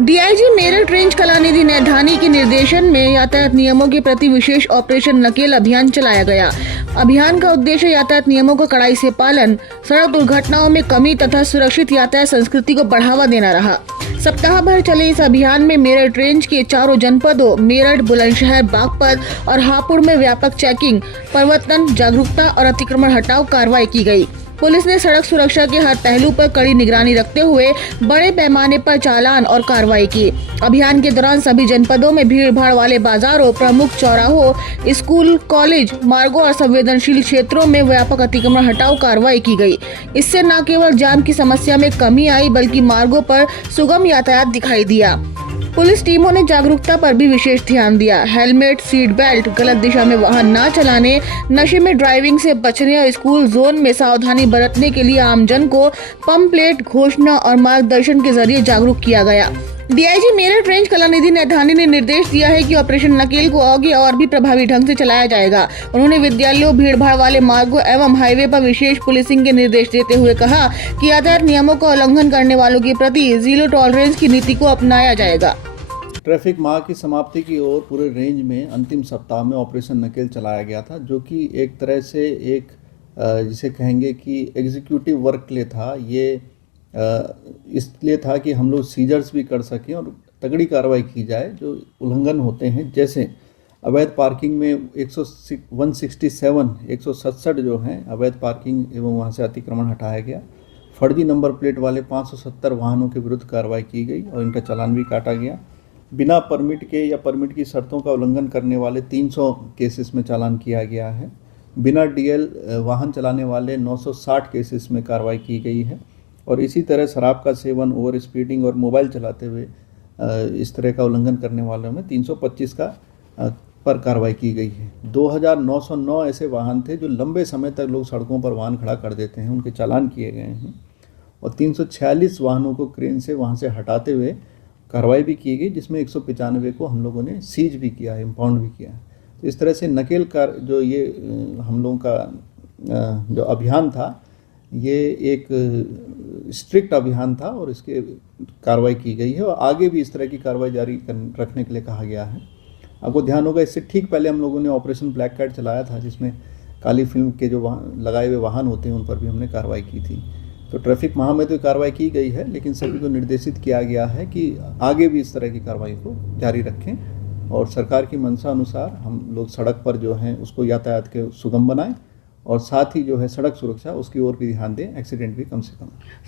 DIG Meerut range Kalanidhi Naithani के निर्देशन में यातायात नियमों के प्रति विशेष ऑपरेशन नकेल अभियान चलाया गया। अभियान का उद्देश्य यातायात नियमों का कड़ाई से पालन, सड़क दुर्घटनाओं में कमी तथा सुरक्षित यातायात संस्कृति को बढ़ावा देना रहा। सप्ताह भर चले इस अभियान में मेरठ रेंज के चारों जनपदों मेरठ, बुलंदशहर, बागपत और हापुड़ में व्यापक चेकिंग, प्रवर्तन, जागरूकता और अतिक्रमण हटाओ कार्रवाई की गई। पुलिस ने सड़क सुरक्षा के हर पहलू पर कड़ी निगरानी रखते हुए बड़े पैमाने पर चालान और कार्रवाई की। अभियान के दौरान सभी जनपदों में भीड़ भाड़ वाले बाजारों, प्रमुख चौराहों, स्कूल, कॉलेज मार्गों और संवेदनशील क्षेत्रों में व्यापक अतिक्रमण हटाओ कार्रवाई की गई। इससे न केवल जाम की समस्या में कमी आई बल्कि मार्गों पर सुगम यातायात दिखाई दिया। पुलिस टीमों ने जागरूकता पर भी विशेष ध्यान दिया। हेलमेट, सीट बेल्ट, गलत दिशा में वाहन न चलाने, नशे में ड्राइविंग से बचने और स्कूल जोन में सावधानी बरतने के लिए आमजन को पंपलेट, घोषणा और मार्गदर्शन के जरिए जागरूक किया गया। डीआईजी मेरठ रेंज कलानिधि नैथानी ने निर्देश दिया है कि ऑपरेशन नकेल को आगे और भी प्रभावी ढंग से चलाया जाएगा। उन्होंने विद्यालयों, भीड़ भाड़ वाले मार्गों एवं हाईवे पर विशेष पुलिसिंग के निर्देश देते हुए कहा कि यातायात नियमों का उल्लंघन करने वालों के प्रति जीरो टॉलरेंस की नीति को अपनाया जाएगा। ट्रैफिक माह की समाप्ति की ओर पूरे रेंज में अंतिम सप्ताह में ऑपरेशन नकेल चलाया गया था, जो कि एक तरह से एक जिसे कहेंगे कि एग्जीक्यूटिव वर्क के लिए था। ये इसलिए था कि हम लोग सीजर्स भी कर सकें और तगड़ी कार्रवाई की जाए जो उल्लंघन होते हैं। जैसे अवैध पार्किंग में 167 जो हैं अवैध पार्किंग एवं वहाँ से अतिक्रमण हटाया गया। फर्जी नंबर प्लेट वाले 570 वाहनों के विरुद्ध कार्रवाई की गई और इनका चालान भी काटा गया। बिना परमिट के या परमिट की शर्तों का उल्लंघन करने वाले 300 केसेस में चालान किया गया है। बिना डीएल वाहन चलाने वाले 960 केसेस में कार्रवाई की गई है। और इसी तरह शराब का सेवन, ओवर स्पीडिंग और मोबाइल चलाते हुए इस तरह का उल्लंघन करने वालों में 325 का पर कार्रवाई की गई है। 2909 ऐसे वाहन थे जो लंबे समय तक लोग सड़कों पर वाहन खड़ा कर देते हैं, उनके चालान किए गए हैं। और 346 वाहनों को क्रेन से वहाँ से हटाते हुए कार्रवाई भी की गई, जिसमें 195 को हम लोगों ने सीज भी किया है, इम्पाउंड भी किया है। तो इस तरह से नकेल कार जो ये हम लोगों का जो अभियान था, ये एक स्ट्रिक्ट अभियान था और इसके कार्रवाई की गई है और आगे भी इस तरह की कार्रवाई जारी रखने के लिए कहा गया है। आपको ध्यान होगा, इससे ठीक पहले हम लोगों ने ऑपरेशन ब्लैक कैट चलाया था, जिसमें काली फिल्म के जो लगाए हुए वाहन होते हैं उन पर भी हमने कार्रवाई की थी। तो ट्रैफिक माह में तो कार्रवाई की गई है, लेकिन सभी को निर्देशित किया गया है कि आगे भी इस तरह की कार्रवाई को जारी रखें और सरकार की मंशा अनुसार हम लोग सड़क पर जो हैं उसको यातायात के सुगम बनाएं और साथ ही जो है सड़क सुरक्षा उसकी ओर भी ध्यान दें, एक्सीडेंट भी कम से कम।